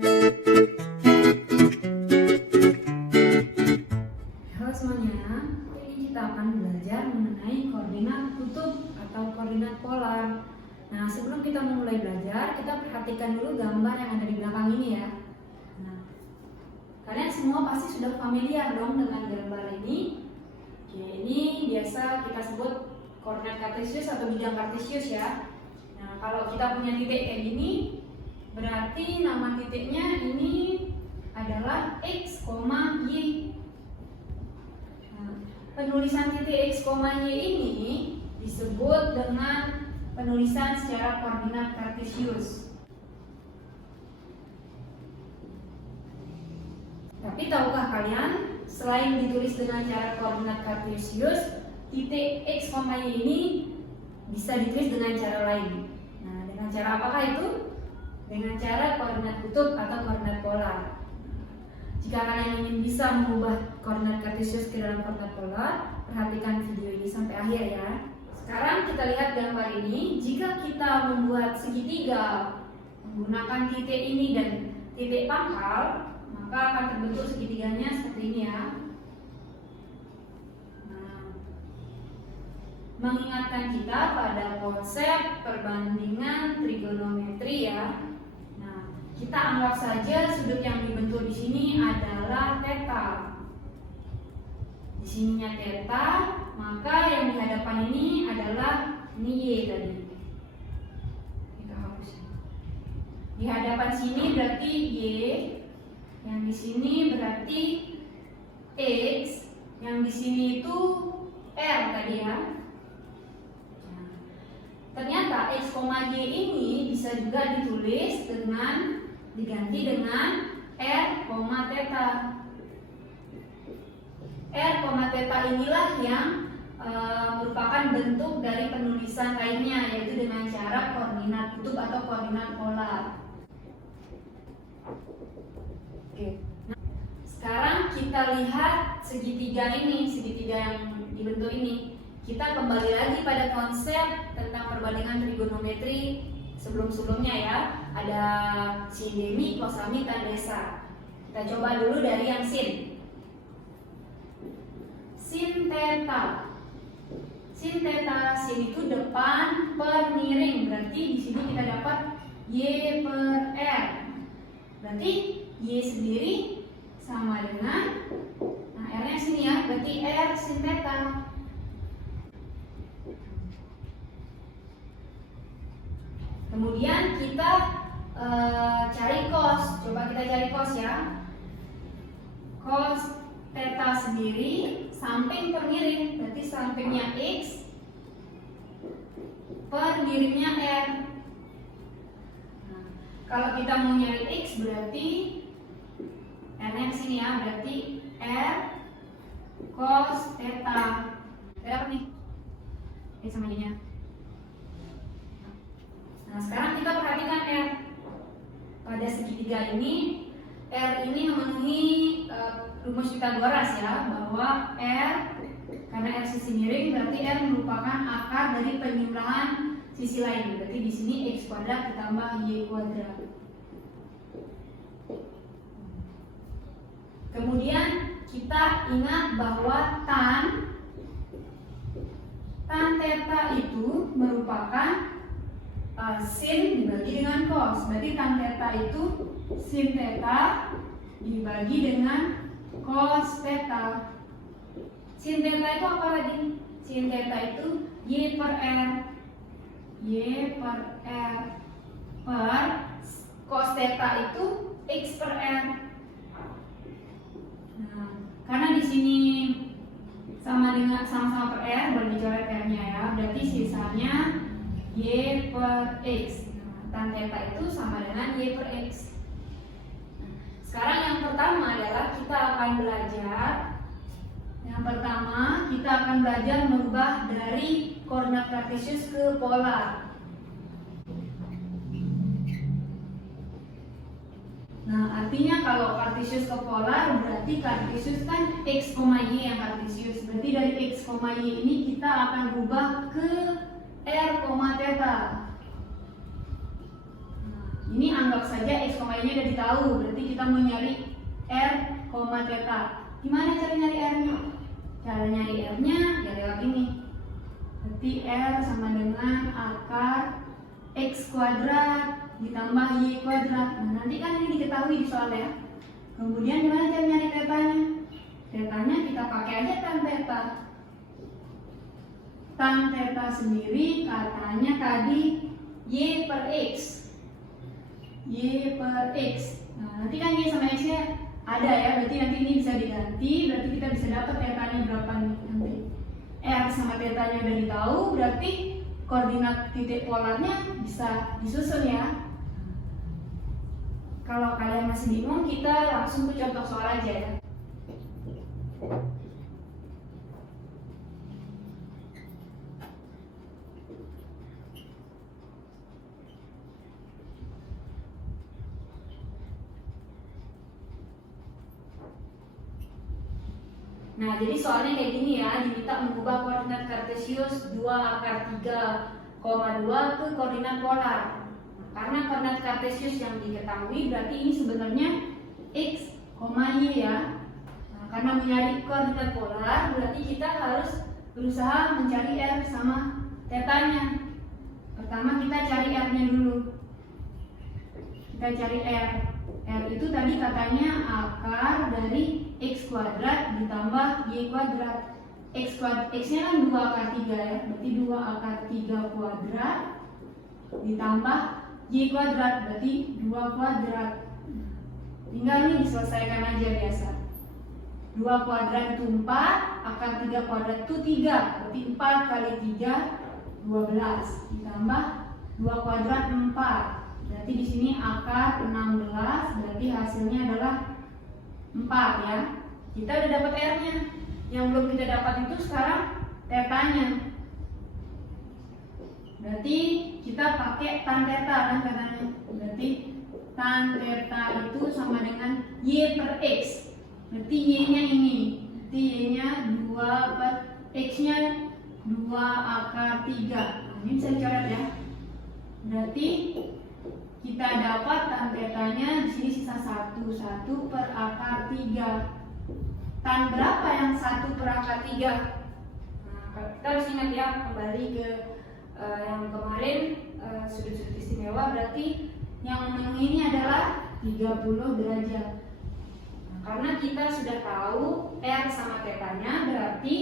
Halo semuanya, ini kita akan belajar mengenai koordinat kutub atau koordinat polar. Nah, sebelum kita memulai belajar, kita perhatikan dulu gambar yang ada di belakang ini ya. Nah, kalian semua pasti sudah familiar dong dengan gambar ini. Oke, ini biasa kita sebut koordinat kartesius atau bidang kartesius ya. Nah, kalau kita punya titik kayak gini, berarti nama titiknya ini adalah x, y. Nah, penulisan titik x, y ini disebut dengan penulisan secara koordinat kartesius. Tapi tahukah kalian, selain ditulis dengan cara koordinat kartesius, titik x, y ini bisa ditulis dengan cara lain. Nah, dengan cara apakah itu? Dengan cara koordinat kutub atau koordinat polar. Jika kalian ingin bisa mengubah koordinat kartesius ke dalam koordinat polar, perhatikan video ini sampai akhir ya. Sekarang kita lihat gambar ini. Jika kita membuat segitiga menggunakan titik ini dan titik pangkal, maka akan terbentuk segitiganya seperti ini ya. Nah, mengingatkan kita pada konsep perbandingan trigonometri ya. Kita anggap saja sudut yang dibentuk di sini adalah theta. Di sininya theta, maka yang di hadapan ini adalah ini y tadi. Kita hapus. Di hadapan sini berarti y, yang di sini berarti x, yang di sini itu r tadi ya. Ternyata x, y ini bisa juga ditulis diganti dengan r, theta. R, theta inilah yang merupakan bentuk dari penulisan lainnya, yaitu dengan cara koordinat kutub atau koordinat polar. Oke. Nah, sekarang kita lihat segitiga yang dibentuk ini. Kita kembali lagi pada konsep tentang perbandingan trigonometri sebelum-sebelumnya ya. Ada sin demi, cosami, tan desa. Kita coba dulu dari yang sin. Sin theta. Sin theta, sin itu depan per miring. Berarti di sini kita dapat y per r. Berarti y sendiri sama dengan, nah r-nya sini ya, berarti r sin theta. Kemudian kita cari cos. Coba kita cari cos ya. Cos theta sendiri samping per miring, berarti sampingnya x per miringnya r. Nah, kalau kita mau nyari x berarti r-nya ke sini ya, berarti r cos theta. Dapat nih x sama y-nya. Nah, sekarang kita perhatikan R. Pada segitiga ini, R ini memenuhi rumus Pythagoras ya, bahwa R, karena R sisi miring, berarti R merupakan akar dari penyimbangan sisi lain. Berarti di sini x kuadrat ditambah y kuadrat. Kemudian kita ingat bahwa tan theta itu merupakan sin dibagi dengan cos. Berarti tan theta itu sin theta dibagi dengan cos theta. Sin theta itu apa lagi? Sin theta itu y per r. Y per r per cos theta itu x per r. Nah, karena di sini sama-sama per r, boleh dicoret r-nya ya. Berarti sisanya y per x. Tan theta itu sama dengan y per x. Sekarang yang pertama adalah kita akan belajar. Yang pertama kita akan belajar merubah dari koordinat kartesius ke polar. Nah, artinya kalau kartesius ke polar berarti kartesius kan x, y yang kartesius. Berarti dari x, y ini kita akan rubah ke r, theta. Ini anggap saja x, y-nya udah ditahu, berarti kita mau nyari r, theta. Gimana cara nyari r-nya? Cara nyari r-nya ya lewat ini. Berarti r sama dengan akar x kuadrat ditambah y kuadrat. Nah, nanti kan ini diketahui di soal ya. Kemudian gimana cara nyari tetanya? Tetanya kita pakai aja tan theta. Tan theta sendiri katanya tadi y per x. Y per x. Nah, nanti kan y sama x-nya ada ya, berarti nanti ini bisa diganti, berarti kita bisa dapat tetanya berapa nih nanti. R sama tetanya udah ditahu, berarti koordinat titik polarnya bisa disusun ya. Kalau kalian masih bingung, kita langsung ke contoh soal aja ya. Nah, jadi soalnya kayak gini ya, diminta mengubah koordinat kartesius 2 akar 3,2 ke koordinat polar. Karena koordinat kartesius yang diketahui berarti ini sebenarnya x, y ya. Nah, karena mencari koordinat polar berarti kita harus berusaha mencari r sama tetanya. Pertama kita cari r-nya dulu. Kita cari r. R itu tadi katanya akar dari x kuadrat ditambah y kuadrat. X-nya kan 2 akar 3 ya. Berarti 2 akar 3 kuadrat ditambah y kuadrat, berarti 2 kuadrat. Tinggal nih diselesaikan aja biasa. 2 kuadrat itu 4, akar 3 kuadrat itu 3. Berarti 4 kali 3 12 ditambah 2 kuadrat 4. Berarti di sini akar 16, berarti hasilnya adalah 4 ya. Kita udah dapat R-nya. Yang belum kita dapat itu sekarang tetanya. Berarti kita pakai tan theta kan katanya. Berarti tan theta itu sama dengan y per x. Berarti y-nya ini. Berarti y-nya 2 per x-nya 2 akar 3. Nah, ini bisa dicoret ya. Berarti kita dapat tan tetanya di sini sisa 1 per akar 3. Tan berapa yang 1 per akar 3? Nah, kita harus ingat ya, kembali ke yang kemarin sudut-sudut istimewa, berarti yang memenuhi ini adalah 30 derajat. Nah, karena kita sudah tahu R sama tetanya, berarti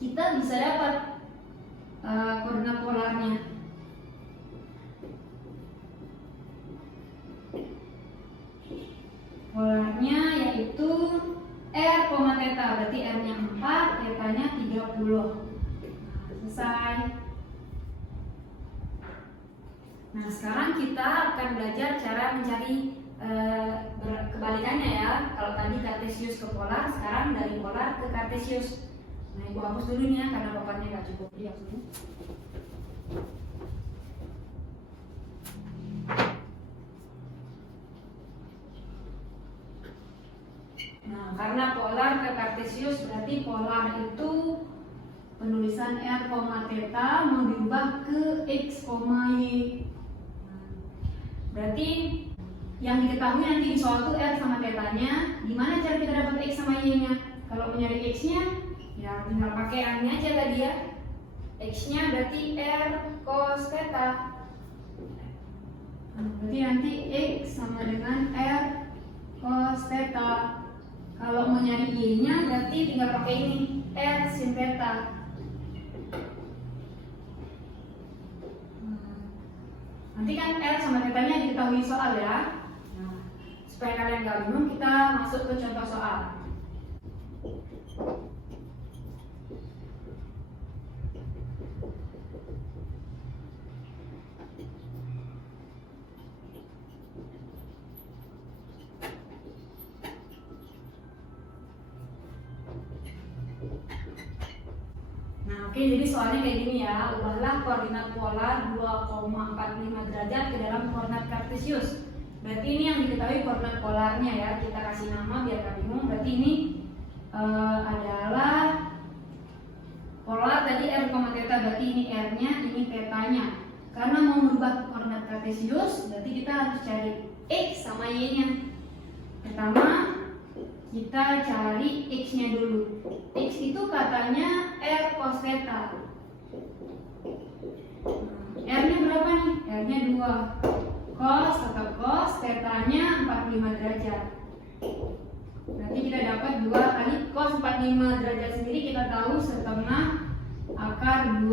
kita bisa dapat koordinat polarnya. Polarnya yaitu R, theta, berarti R-nya 4, tetanya 30. Selesai. Nah, sekarang kita akan belajar cara mencari kebalikannya ya. Kalau tadi kartesius ke polar, sekarang dari polar ke kartesius. Nah, ibu hapus dulu nih ya, karena paparnya nggak cukup. Jadi hapus dulu. Nah, karena polar ke kartesius berarti polar itu penulisan R, theta mau diubah ke x, y. Berarti yang diketahui nanti di soal itu R sama tetanya. Gimana cara kita dapat x sama y-nya? Kalau mau nyari x-nya, ya tinggal pakai R-nya aja tadi ya. X-nya berarti R cos theta. Berarti nanti x sama dengan R cos theta. Kalau mau nyari y-nya berarti tinggal pakai ini R sin theta. Nanti kan R sama tetanya diketahui soal ya. Nah, supaya kalian gak bingung, kita masuk ke contoh soal. Nah, oke, jadi soalnya kayak gini ya. Ubahlah koordinat polar 2,45 derajat ke dalam koordinat kartesius. Berarti ini yang diketahui koordinat polarnya ya. Kita kasih nama biar gak bingung. Berarti ini adalah polar tadi R, theta. Berarti ini R-nya, ini tetanya. Karena mau merubah koordinat kartesius, berarti kita harus cari x sama y-nya. Pertama, kita cari x-nya dulu. X itu katanya r cos theta. R-nya berapa nih? R-nya 2. Cos tetap cos, theta-nya 45 derajat. Berarti kita dapat 2 kali cos 45 derajat sendiri kita tahu setengah akar 2.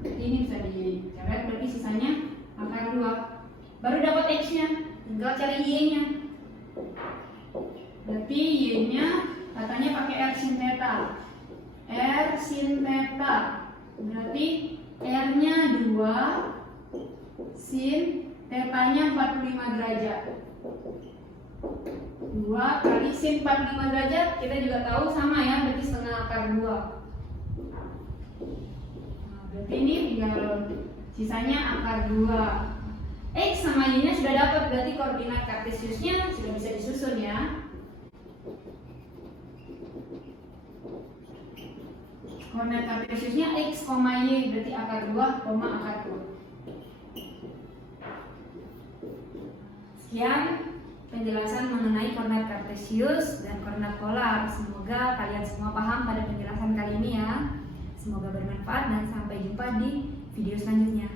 Ini bisa dicoret, berarti sisanya akar 2. Baru dapat x-nya, tinggal cari y-nya. Berarti y-nya katanya pakai r sin theta. R sin theta. Berarti r-nya 2 sin theta-nya 45 derajat. 2 kali sin 45 derajat kita juga tahu sama ya, berarti setengah akar 2. Berarti ini tinggal sisanya akar 2. X sama y-nya sudah dapat, berarti koordinat kartesiusnya sudah bisa disusun ya. Koordinat kartesiusnya x, y, berarti akar 2, akar 2. Sekian penjelasan mengenai koordinat kartesius dan koordinat polar. Semoga kalian semua paham pada penjelasan kali ini ya. Semoga bermanfaat dan sampai jumpa di video selanjutnya.